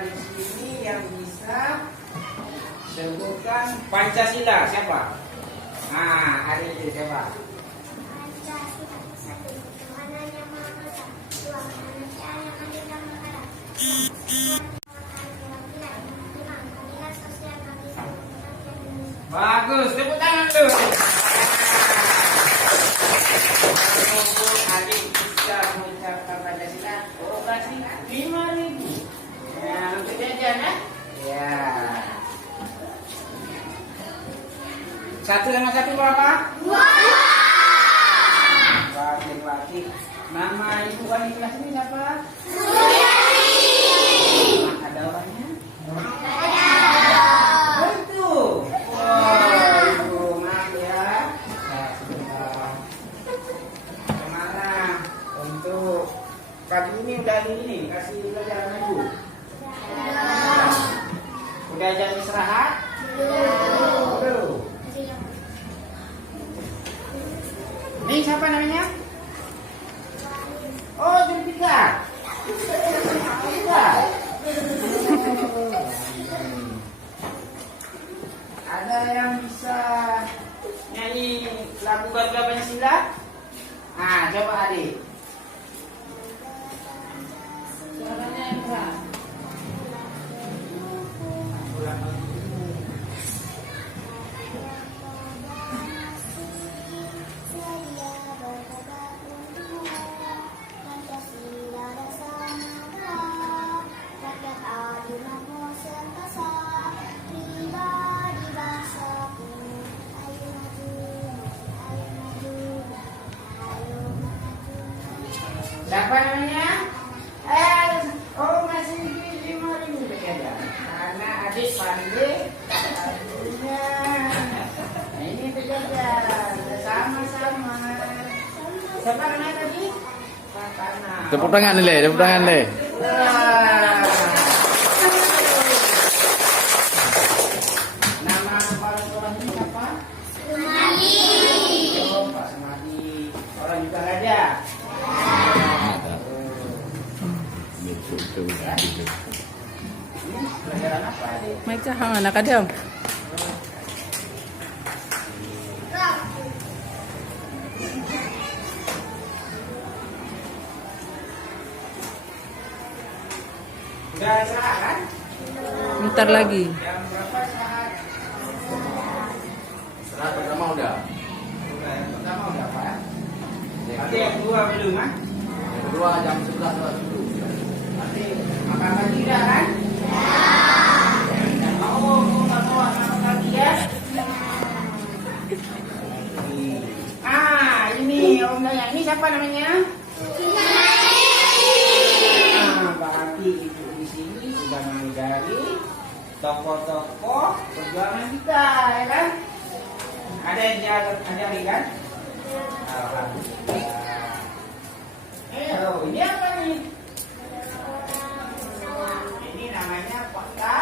di sini yang bisa sebutkan Pancasila siapa? Ah, hari itu siapa? Pancasila satu Tuhan yang Maha Esa, dua manusia yang adil dan beradab, keadilan sosial bagi seluruh rakyat Indonesia. Bagus, tepuk tangan dulu. Adik bisa mengucapkan Pancasila, oh kasih 5.000. Ya, untuk jajan ya. Ya. Satu sama satu berapa? 2. Laki-laki. Nama ibu wali kelas ini siapa? Ada orangnya? Oh itu. Oh, ibu maaf ya. Nah, sebentar. Semangat untuk pagi ini udah ini kasih pelajaran ibu. Udah jam istirahat? Belum. Ini siapa namanya? Oh, Zulfikar. Zulfikar. Ada yang bisa nyanyi lagu Garuda Pancasila? Ah, coba adik. Suaranya yang keras. Siapa namanya? Oh masih 5.000 saja. Karena adik pandai lagunya. Nah, ini pejabat sama-sama. Siapa namanya tadi? Kakana. Tepuk tangan nih, tepuk tangan nih. Nama kepala sekolah ini siapa? Sumadi. Oh, Pak Sumadi. Orang juga ada. Pelajaran apa adik? Mai cahang anak kadang. Udah istirahat kan? Bentar lagi. Jam berapa istirahat? Istirahat pertama udah. Udah, yang pertama udah Pak. Nanti yang kedua belum kan? Yang kedua jam 11 dulu. Nanti makan lagi dah kan? Ya. Mau makan lagi ya? Ah, ini Om Daya. Ini siapa namanya? Berarti ibu di sini sudah mengajari tokoh-tokoh perjuangan kita, ya kan? Ada yang diajari kan? Alhamdulillah. Ini apa nih? Ini namanya kota.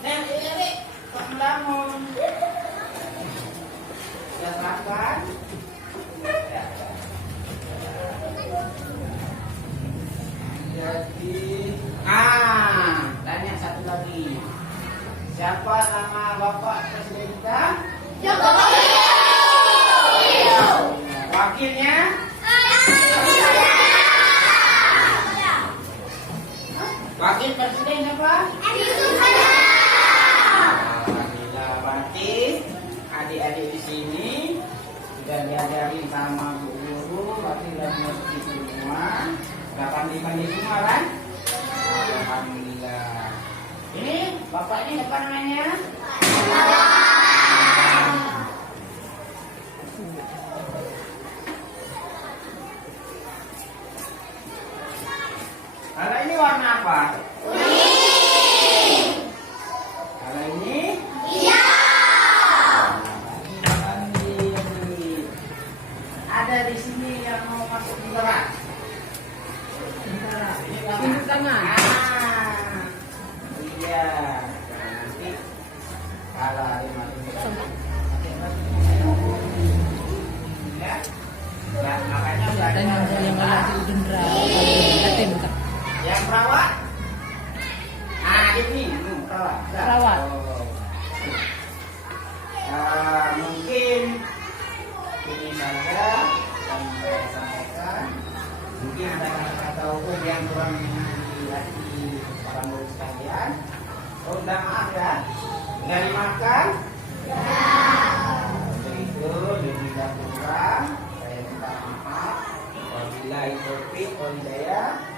Nah, ini Pak Melamun. Sudah selatan. Jadi, tanya satu lagi. Siapa nama Bapak Presiden kita? Jokowi. Wakilnya? Wakil Presiden siapa? Alhamdulillah, berarti adik-adik di sini sudah diajari sama guru, berarti sudah mengerti semua. Sudah pandai-pandai semua kan? Alhamdulillah. Ini bapak ini apa namanya? Kalau ini warna apa? Kalau ini? Ada di sini yang mau masuk tentara. Tunjuk tangan. Iya. Nanti kalau ada yang masuk tentara. Ya. Nah, makanya udah ada Dan yang ngasih udendra. Tim perawat? Nah, ini perawat. Dah. Perawat. Oh. Mungkin ini saja yang saya sampaikan. Mungkin ada kata-kata hukum yang kurang dihati para murid sekalian. Oh, minta maaf ya. Nggak dimakan? Ya. Untuk itu, lebih kurang saya minta maaf. Wabillahi taufiq wal hidayah.